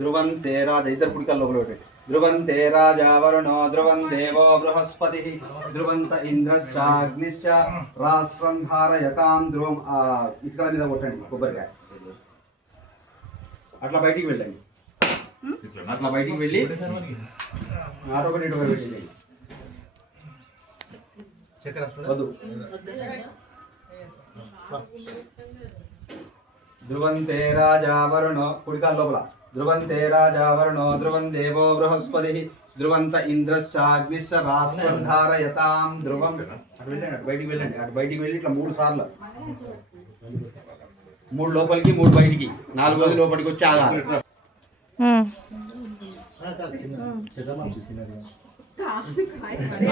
ध्रुवन्ते राजा इधर पुड़कल लोग लोटे ध्रुवन्ते राजा वरुणो ध्रुवं देवो बृहस्पतिः ध्रुवन्त इंद्रश्चाग्निश्च राष्ट्रं धारयतां ध्रुवं इटकల మీద కొట్టండి కొబ్బరికాయ అట్లా బయటికి వెళ్ళండి అట్లా బయటికి వెళ్ళి ఆటోకటి ఇటు వెళ్ళండి చక్కెర వద్దు ध्रुवन्ते राजा वरुणो कुडिकाल लोपला ध्रुवन्ते राजा वरुणो ध्रुवं देवो बृहस्पतिः ध्रुवंत इंद्रश्चाग्निश्च राष्ट्रं धारयतां ध्रुवं బయటికి వెళ్ళండి అటు బయటికి వెళ్ళి ఇట్లా 3 సార్లు 3 లోపలికి 3 బయటికి 4 లోపలికి వచ్చి ఆగాలి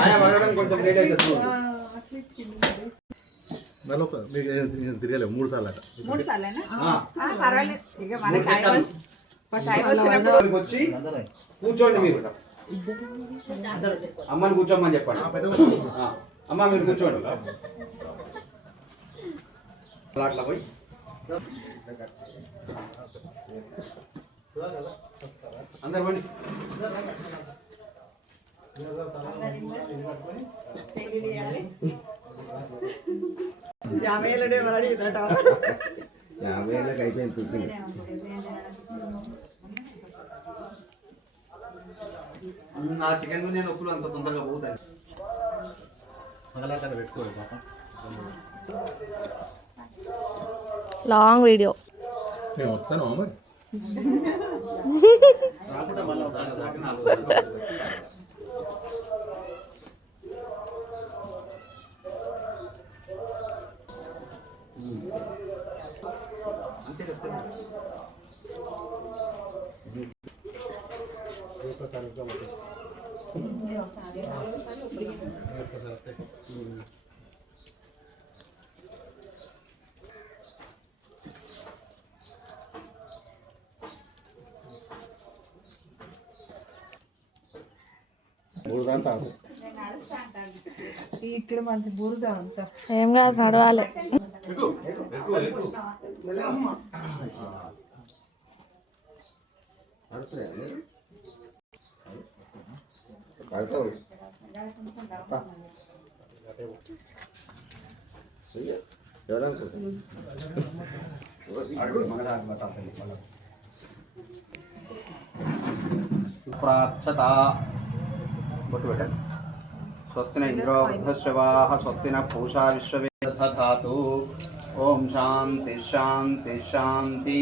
ఆయా వరడం కొంచెం లేట్ అవుతుంది తిరగలే 3 సార్లు వచ్చి కూర్చోండి మీరు అమ్మని కూర్చోమని చెప్పండి అమ్మ మీరు కూర్చోండి అట్లా పోయి అందరు పోండి నా చికెన్ నేను ఒప్పులు అంత తొందరగా పోతాయి పెట్టుకోవాలి లాంగ్ వీడియో నేను వస్తాను ఇక్కడ మంచి బురద అంతా ఏం కాదు నడవాలి प्राक्षता स्वस्ति न इंद्रो वृद्धश्रवाः स्वस्ति न पूषा विश्ववेदधातु ओम शांति शांति शांति।